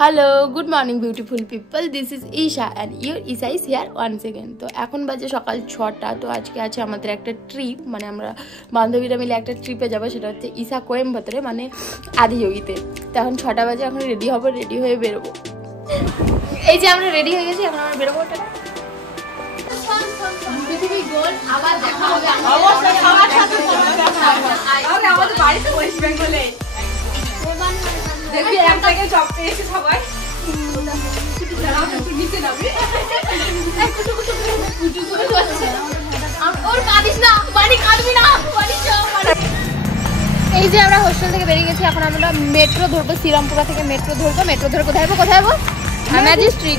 Hello, good morning beautiful people, this is Isha and your Isha is here once again. তো এখন বাজে সকাল 6টা। তো আজকে আছে আমাদের একটা ট্রিপ, মানে আমরা বান্ধবীরা মিলে একটা ট্রিপে যাবো, সেটা হচ্ছে ঈশা কোয়েম্বাটোরে, মানে আদিযোগীতে। তো এখন 6টা বাজে, এখন রেডি হবো, রেডি হয়ে বেরোবো। এই যে আমরা রেডি হয়ে গেছি, এখন আমরা বেরোবো। পৃথিবী গোল, আবার দেখা হবে আমাদের বাড়িতে ওয়েস্ট বেঙ্গলে। দেখবি এক জায়গায় জব পেয়েছে সবাই। এই যে আমরা হোস্টেল থেকে বেরিয়ে গেছি, এখন আমরা মেট্রো ধরবো, শ্রীরামপুরা থেকে মেট্রো ধরবো। মেট্রো ধরে কোথায় যাবো? কোথায় যাবো?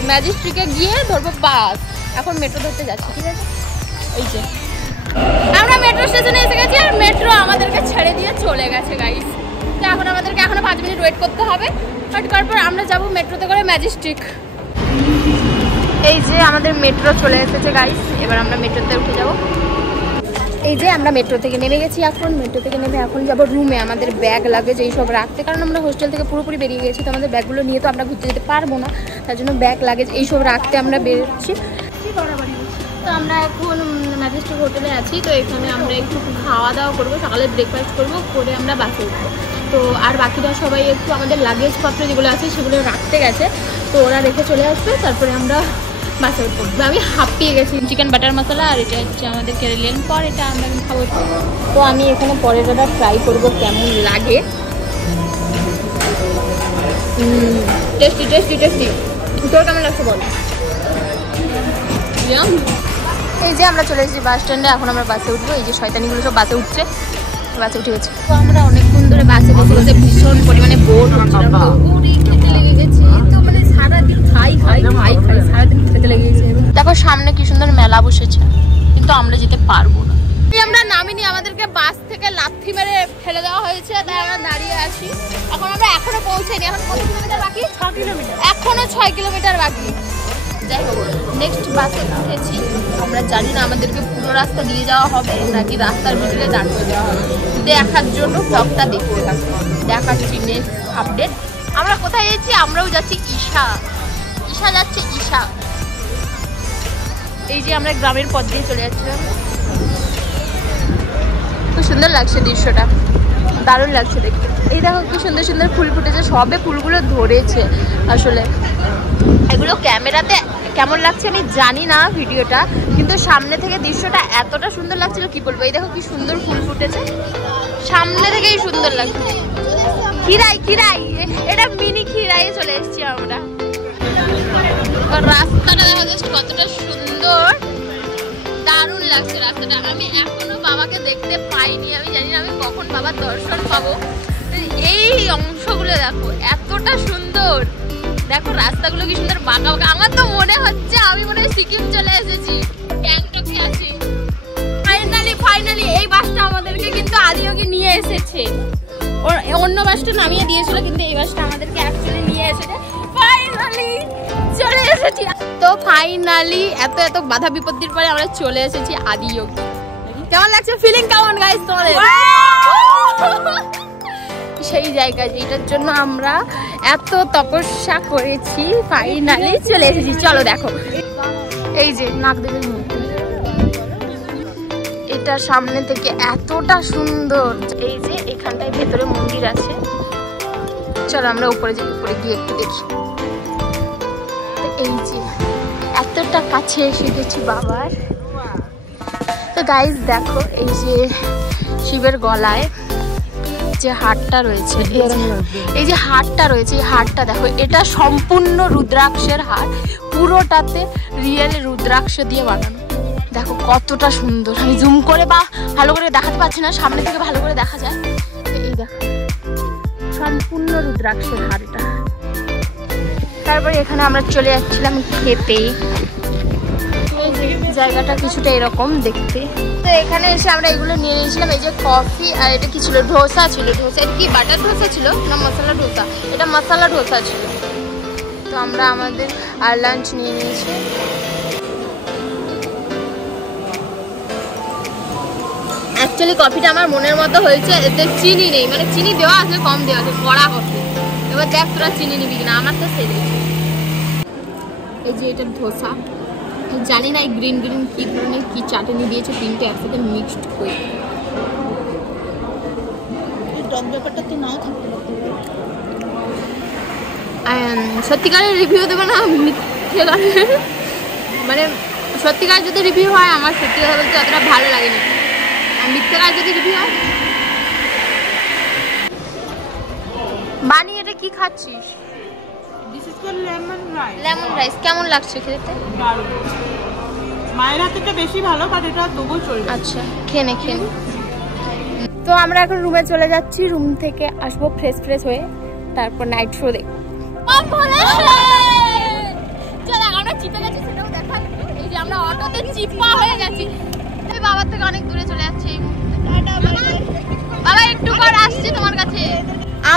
ম্যাজিস্ট্রিকে গিয়ে ধরবো বাস। এখন মেট্রো ধরতে যাচ্ছি, ঠিক আছে? এই যে আমরা মেট্রো স্টেশনে এসে গেছি, আর মেট্রো আমাদেরকে ছেড়ে দিয়ে চলে গেছে গাইস। তো এখন আমাদেরকে এখনো 5 মিনিট ওয়েট করতে হবে। ওয়েট করার পর আমরা যাবো মেট্রোতে করে ম্যাজিস্ট্রিক। এই যে আমাদের মেট্রো চলে এসেছে গাইস, এবার আমরা মেট্রোতে উঠে যাব। এই যে আমরা মেট্রো থেকে নেমে গেছি, এখন মেট্রো থেকে নেমে এখন যাবো রুমে আমাদের ব্যাগ লাগেজ এইসব রাখতে, কারণ আমরা হোস্টেল থেকে পুরোপুরি বেরিয়ে গেছি। তো আমাদের ব্যাগগুলো নিয়ে তো আমরা ঘুরতে যেতে পারবো না, তার জন্য ব্যাগ লাগেজ এইসব রাখতে আমরা বেরোচ্ছি। তো আমরা এখন ম্যাজিস্ট্রিক হোটেলে আছি। তো এখানে আমরা একটু খাওয়া দাওয়া করবো, সকালে ব্রেকফাস্ট করবো, করে আমরা বাসে উঠবো। তো আর বাকিরা সবাই একটু আমাদের লাগেজপত্র যেগুলো আছে সেগুলো রাখতে গেছে, তো ওরা রেখে চলে আসবে, তারপরে আমরা বাসে উঠবো। আমি হাঁপিয়ে গেছি। চিকেন বাটার মশলা, আর এটা হচ্ছে আমাদের কেরালিয়ান পর, এটা আমরা খাবো। তো আমি এখানে পরেটা ট্রাই করবো কেমন লাগে। Tasty tasty tasty. তোর কেমন লাগছে বল? এই যে আমরা চলে এসেছি বাস স্ট্যান্ডে, এখন আমরা বাসে উঠবো। এই যে শয়তানিগুলো সব বাসে উঠছে, বাসে উঠে গেছে। তো আমরা অনেকক্ষণ ধরে বাসে বসে বসে ভীষণ পরিমাণে বোর হচ্ছিলাম, খেতে লেগে গেছে। তো মানে সারাদিন খাই সারাদিন খেতে লেগে গেছে। দেখো সামনে কি সুন্দর মেলা বসেছে, কিন্তু আমরা যেতে পারবো না। আমরা নামিনি, আমাদেরকে বাস থেকে লাথি মেরে ফেলে দেওয়া হয়েছে, তাই আমরা দাঁড়িয়ে আছি। এখন আমরা এখনো পৌঁছাইনি, এখন কত কিলোমিটার বাকি? 6 কিলোমিটার, এখনো 6 কিলোমিটার বাকি। যাই হোক, নেক্সট বাসে উঠেছি। আমরা জানি না আমাদেরকে পুরো রাস্তা দিয়ে যাওয়া হবে নাকি রাস্তার ভিতরে দাঁড় করে দেওয়া হবে। দেখার জন্য ব্লগটা দেখতে থাকবো, দেখাচ্ছি নেক্সট আপডেট। আমরা কোথায় যাচ্ছি? আমরাও যাচ্ছি ঈশা যাচ্ছে ঈশা। এই যে আমরা গ্রামের পথ দিয়ে চলে যাচ্ছিলাম। খুব সুন্দর লাগছে দৃশ্যটা, দারুণ লাগছে দেখতে। এই দেখো কি সুন্দর সুন্দর ফুল ফুটেছে, সবে ফুলগুলো ধরেছে। আসলে এগুলো ক্যামেরাতে কেমন লাগছে আমি জানি না ভিডিওটা, কিন্তু সামনে থেকে দৃশ্যটা এতটা সুন্দর লাগছিল কি বলবো। এই দেখো কি সুন্দর ফুল ফুটেছে, সামনে থেকেই সুন্দর লাগছে। খিরাই এটা মিনি খিরাইয়ে চলে এসেছি আমরা। রাস্তাটা দেখো জাস্ট কতটা সুন্দর, দারুণ লাগছে রাস্তাটা। আমি এখনো বাবাকে দেখতে পাইনি, আমি জানি না আমি কখন বাবার দর্শন পাবো। এই অংশগুলো দেখো এতটা সুন্দর, দেখো রাস্তাগুলো কি সুন্দর বাঁকা বাঁকা। আমার তো মনে হচ্ছে আমি মনে হয় সিকিম চলে এসেছি, গ্যাংটকে আছি। ফাইনালি এই বাসটা আমাদেরকে কিন্তু আদিযোগী নিয়ে এসেছে। ওর অন্য বাসটা নামিয়ে দিয়েছিল, কিন্তু এই বাসটা আমাদেরকে অ্যাকচুয়ালি নিয়ে এসেছে। ফাইনালি চলে এসেছি। তো ফাইনালি এত বাধা বিপত্তির পরে আমরা চলে এসেছি আদিযোগী। কেমন লাগছে? ফিলিং কেমন গাইস তোমাদের? সেই জায়গা যেটার জন্য আমরা এত তপস্যা করেছি, ফাইনালি চলে এসেছি। চলো দেখো, এই যে নাক দেখে মূর্তি, এটা সামনে থেকে এতটা সুন্দর। এই যে এখানটায় ভেতরে মন্দির আছে, চলো আমরা উপরে যাই, উপরে গিয়ে একটু দেখি। এই যে এতটা কাছে এসে গেছি বাবার। তো গাইস দেখো, এই যে শিবের গলায় যে হারটা রয়েছে, এই যে হারটা রয়েছে, এই হারটা দেখো, এটা সম্পূর্ণ রুদ্রাক্ষের হার, পুরোটাতে রিয়েল রুদ্রাক্ষ দিয়ে বানানো। দেখো কতটা সুন্দর, আমি জুম করে বা ভালো করে দেখাতে পারছি না, সামনে থেকে ভালো করে দেখা যায়। এই দেখো সম্পূর্ণ রুদ্রাক্ষের হার এটা। তারপরে এখানে আমরা চলে যাচ্ছিলাম খেতে। জায়গাটা কিছুটা এরকম দেখতে। তো এখানে এসে আমরা এগুলো নিয়ে নিয়েছিলাম। এই যে কফি, আর এটা কি ছিল? ধোসা ছিল। ধোসা এটা কি বাটার ধোসা ছিল না মশলা ধোসা? এটা মশলা ধোসা ছিল। তো আমরা আমাদের আর লাঞ্চ নিয়ে নিয়েছি। অ্যাকচুয়ালি কফিটা আমার মনের মতো হয়েছে, এতে চিনি নেই, মানে চিনি দেওয়া আছে কম দেওয়া আছে, কড়া কফি। তো এবার দেখ তোরা চিনি নিবি কিনা, আমার তো সেই দেখি। এই যে এটা ধোসা, জানি না এই গ্রিন গ্রিন কি ধরনের কি চাটনি দিয়েছে, তিনটে একসাথে মিক্সড করে। টক ব্যাপারটা তো নাও থাকতে পারতো। সত্যিকারের রিভিউ দেবো না মিথ্যে, মানে সত্যিকার যদি রিভিউ হয় আমার সত্যিকার বলতে অতটা ভালো লাগেনি, আর মিথ্যেকার যদি রিভিউ হয়। বানি এটা কি খাচ্ছিস? লেমন রাইস কেমন লাগছে খেতে? মায়ের হাতেটা বেশি ভালো, বাট এটা তবুও চলবে। আচ্ছা খেয়ে নে। তো আমরা এখন রুমে চলে যাচ্ছি, রুম থেকে আসবো ফ্রেশ হয়ে, তারপর নাইট শো দেখবো। আমরা চিপে গেছি সেটাও দেখা। এই যে আমরা অটোতে চিপা হয়ে গেছি, বাবার থেকে অনেক দূরে চলে যাচ্ছি। বাবা একটু পর আসছি তোমার কাছে।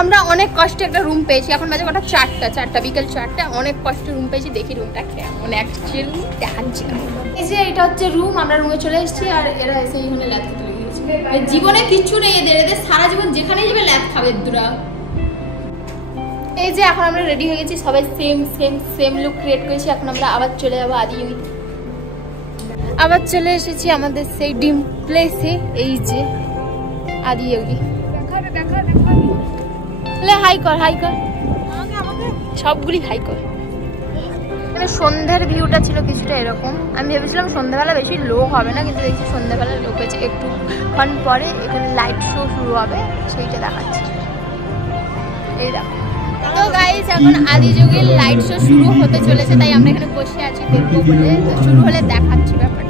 আমরা অনেক কষ্টে একটা রুম পেয়েছি, এখন বাজে কটা? 4টা, বিকেল 4টা। অনেক কষ্টে রুম পেয়েছি, দেখি রুমটা কেমন অ্যাকচুয়ালি দেখাচ্ছি। এই যে এটা হচ্ছে রুম, আমরা রুমে চলে এসেছি, আর এরা এসে এখানে ল্যাদ তুলে গিয়েছে। জীবনে কিচ্ছু নেই এদের সারা জীবন যেখানেই যাবে ল্যাদ খাবে দুরা। এই যে এখন আমরা রেডি হয়ে গেছি, সবাই সেম লুক ক্রিয়েট করেছি। এখন আমরা আবার চলে যাবো আদিয়োগী। আবার চলে এসেছি আমাদের সেই ডিম প্লেসে, এই যে আদিয়োগী। হাই কর সবগুলি হাই কর। মানে সন্ধ্যার ভিউটা ছিল কিছুটা এরকম। আমি ভেবেছিলাম সন্ধ্যাবেলা বেশি লোক হবে না, কিন্তু দেখছি সন্ধ্যাবেলা লোক হয়েছে। একটুক্ষণ পরে এখানে লাইট শো শুরু হবে, সেইটা দেখাচ্ছি। এই দেখো। তো গাইস এখন আদিযোগীর লাইট শো শুরু হতে চলেছে, তাই আমরা এখানে বসে আছি দেখবো বলে। তো শুরু হলে দেখাচ্ছি ব্যাপারটা।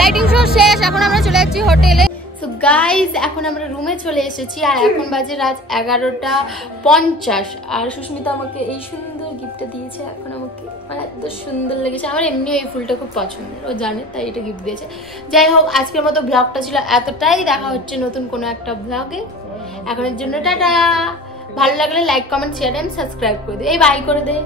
লাইটিং শো শেষ, এখন আমরা চলে যাচ্ছি হোটেলে। সো গাইজ এখন আমরা রুমে চলে এসেছি, আর এখন বাজে রাত 11:50। আর সুস্মিতা আমাকে এই সুন্দর গিফটটা দিয়েছে। এখন আমাকে মানে এত সুন্দর লেগেছে, আমার এমনিও এই ফুলটা খুব পছন্দের, ও জানে, তাই এটা গিফট দিয়েছে। যাই হোক, আজকের মতো ব্লগটা ছিল এতটাই। দেখা হচ্ছে নতুন কোনো একটা ব্লগে। এখনের জন্য টাটা। ভালো লাগলে like, comment, share and subscribe করে দে। এই বাই করে দে।